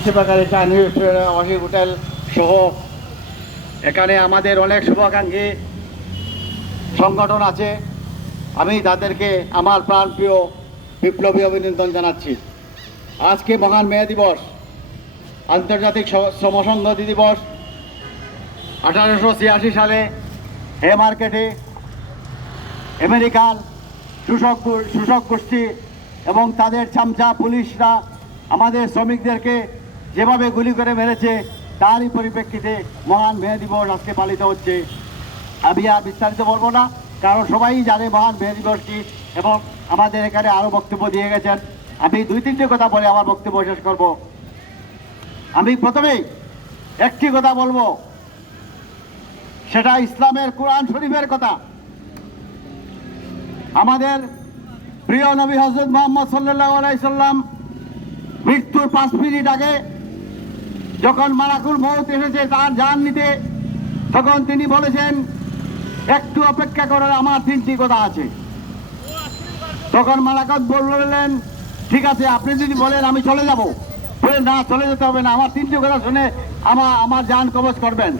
ইস্তেফাকারী Chinese আবাসিক hotel সহ এখানে আমাদের অনেক শুভাকাঙ্ক্ষী সংগঠন আছে। আমি তাদেরকে আমার প্রাণপ্রিয় বিপ্লবী অভিনন্দন জানাচ্ছি। আজকে মহান মে দিবস, আন্তর্জাতিক শ্রম সংহতি দিবস। 1886 সালে হে মার্কেটে আমেরিকার শোষক গোষ্ঠী এবং তাদের চামচা পুলিশরা আমাদের শ্রমিকদেরকে যেভাবে গুলি করে মেরেছে, তারই পরিপ্রেক্ষিতে মহান মে দিবস আজকে পালিত হচ্ছে। আমি আর বিস্তারিত বলবো না, কারণ সবাই জানে মহান মে দিবস কি, এবং আমাদের এখানে আরও বক্তব্য দিয়ে গেছেন। আমি 2-3টে কথা বলে আমার বক্তব্য শেষ করব। আমি প্রথমেই একটি কথা বলবো, সেটা ইসলামের কোরআন শরীফের কথা। আমাদের প্রিয় নবী হযরত মুহাম্মদ সাল্লাল্লাহু আলাইহি সাল্লাম মৃত্যুর 5 মিনিট আগে যখন মালাকুল মউত এসেছে তার জান নিতে, তখন তিনি বলেছেন, একটু অপেক্ষা করার আমার 3টি কথা আছে। তখন মালাকুল বললেন, ঠিক আছে, আপনি যদি বলেন আমি চলে যাব। বলে, না, চলে যেতে হবে না, আমার 3টি কথা শুনে আমার জান কবজ করবেন।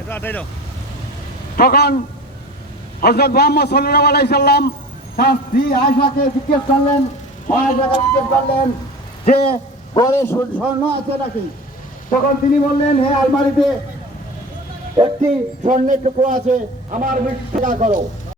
তখন হযরত মুহাম্মদ সাল্লাল্লাহু আলাইহি সাল্লাম তার স্ত্রী আয়েশাকে জিজ্ঞেস করলেন, যে ঘরে স্বর্ণ আছে নাকি? তখন তিনি বললেন, হ্যাঁ, আলমারিতে একটি স্বর্ণের টুকরো আছে, আমার মৃত্যু করো।